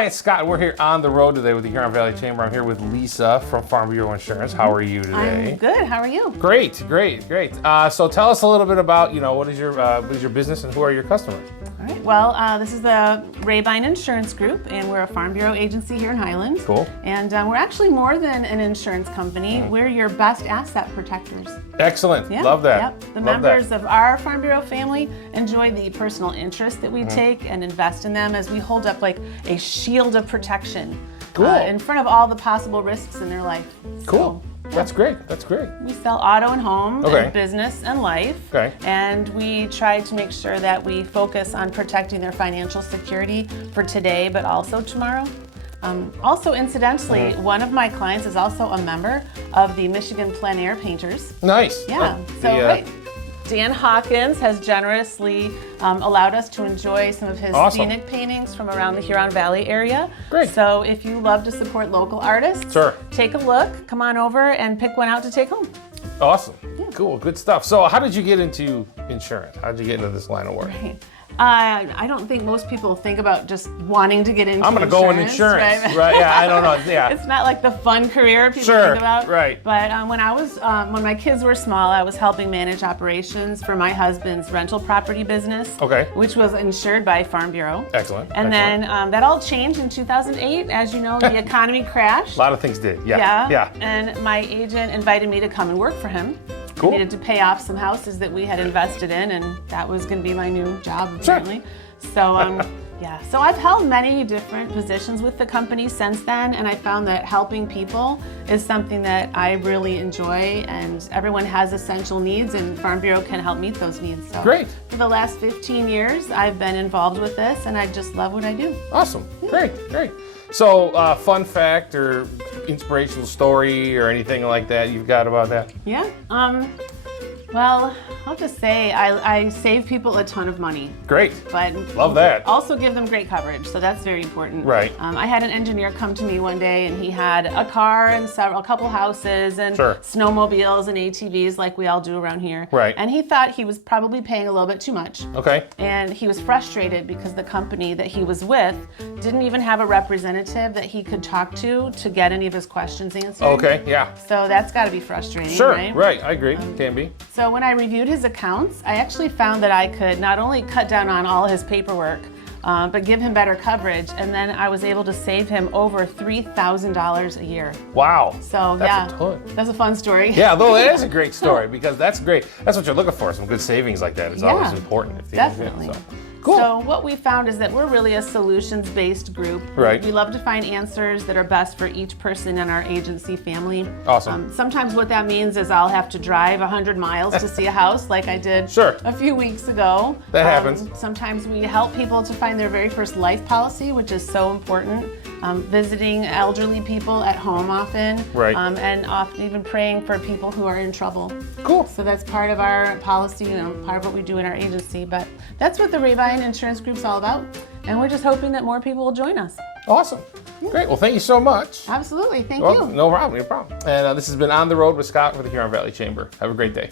Hi, it's Scott. We're here on the road today with the Huron Valley Chamber. I'm here with Lisa from Farm Bureau Insurance. How are you today? I'm good. How are you? Great. So tell us a little bit about, what is your business and who are your customers? All right. Well, this is the Rehbine Insurance Group, and we're a Farm Bureau agency here in Highlands. Cool. And we're actually more than an insurance company. We're your best asset protectors. Excellent. Yep. Love that. Yep. The members of our Farm Bureau family enjoy the personal interest that we take and invest in them as we hold up like a shield of protection in front of all the possible risks in their life. Cool. So, That's great. We sell auto and home, Okay. and business and life. Okay. And we try to make sure that we focus on protecting their financial security for today, but also tomorrow. Also, incidentally, one of my clients is also a member of the Michigan Plein Air Painters. Nice. Yeah. Dan Hawkins has generously allowed us to enjoy some of his scenic paintings from around the Huron Valley area. Great. So if you love to support local artists, take a look, come on over and pick one out to take home. Awesome. Yeah. Cool. Good stuff. So how did you get into insurance? How did you get into this line of work? Right. I don't think most people think about just wanting to get into I'm going to go in insurance. Right? Yeah, I don't know. Yeah. It's not like the fun career people think about. Right. But when my kids were small, I was helping manage operations for my husband's rental property business, which was insured by Farm Bureau. Excellent. And then that all changed in 2008. As you know, the economy crashed. A lot of things did. Yeah. And my agent invited me to come and work for him. Cool. I needed to pay off some houses that we had invested in, and that was going to be my new job, apparently. So, so I've held many different positions with the company since then, and I found that helping people is something that I really enjoy, and everyone has essential needs, and Farm Bureau can help meet those needs. So great. For the last 15 years, I've been involved with this, and I just love what I do. Awesome. Yeah. Great. So, fun fact or inspirational story or anything like that you've got about that? Yeah. Well, I'll just say I save people a ton of money. Great. But love that. Also give them great coverage, so that's very important. Right. I had an engineer come to me one day, and he had a car and a couple houses and snowmobiles and ATVs like we all do around here. Right. And he thought he was probably paying a little bit too much. Okay. And he was frustrated because the company that he was with didn't even have a representative that he could talk to get any of his questions answered. Okay, yeah. So that's got to be frustrating, Sure, right? I agree. Can be. So when I reviewed his accounts, I actually found that I could not only cut down on all his paperwork, but give him better coverage, and then I was able to save him over $3,000 a year. Wow. So that's a ton. That's a fun story. Yeah, though it is a great story because that's great. That's what you're looking for. Some good savings like that is always important. Definitely. Cool. So what we found is that we're really a solutions-based group. Right. We love to find answers that are best for each person in our agency family. Awesome. Sometimes what that means is I'll have to drive 100 miles to see a house like I did a few weeks ago. That happens. Sometimes we help people to find their very first life policy, which is so important. Visiting elderly people at home often. Right. And often even praying for people who are in trouble. Cool. So that's part of our policy, part of what we do in our agency. But that's what the Rehbine Insurance Group's all about. And we're just hoping that more people will join us. Awesome. Great. Well, thank you so much. Absolutely. Thank you. No problem. And this has been On the Road with Scott for the Huron Valley Chamber. Have a great day.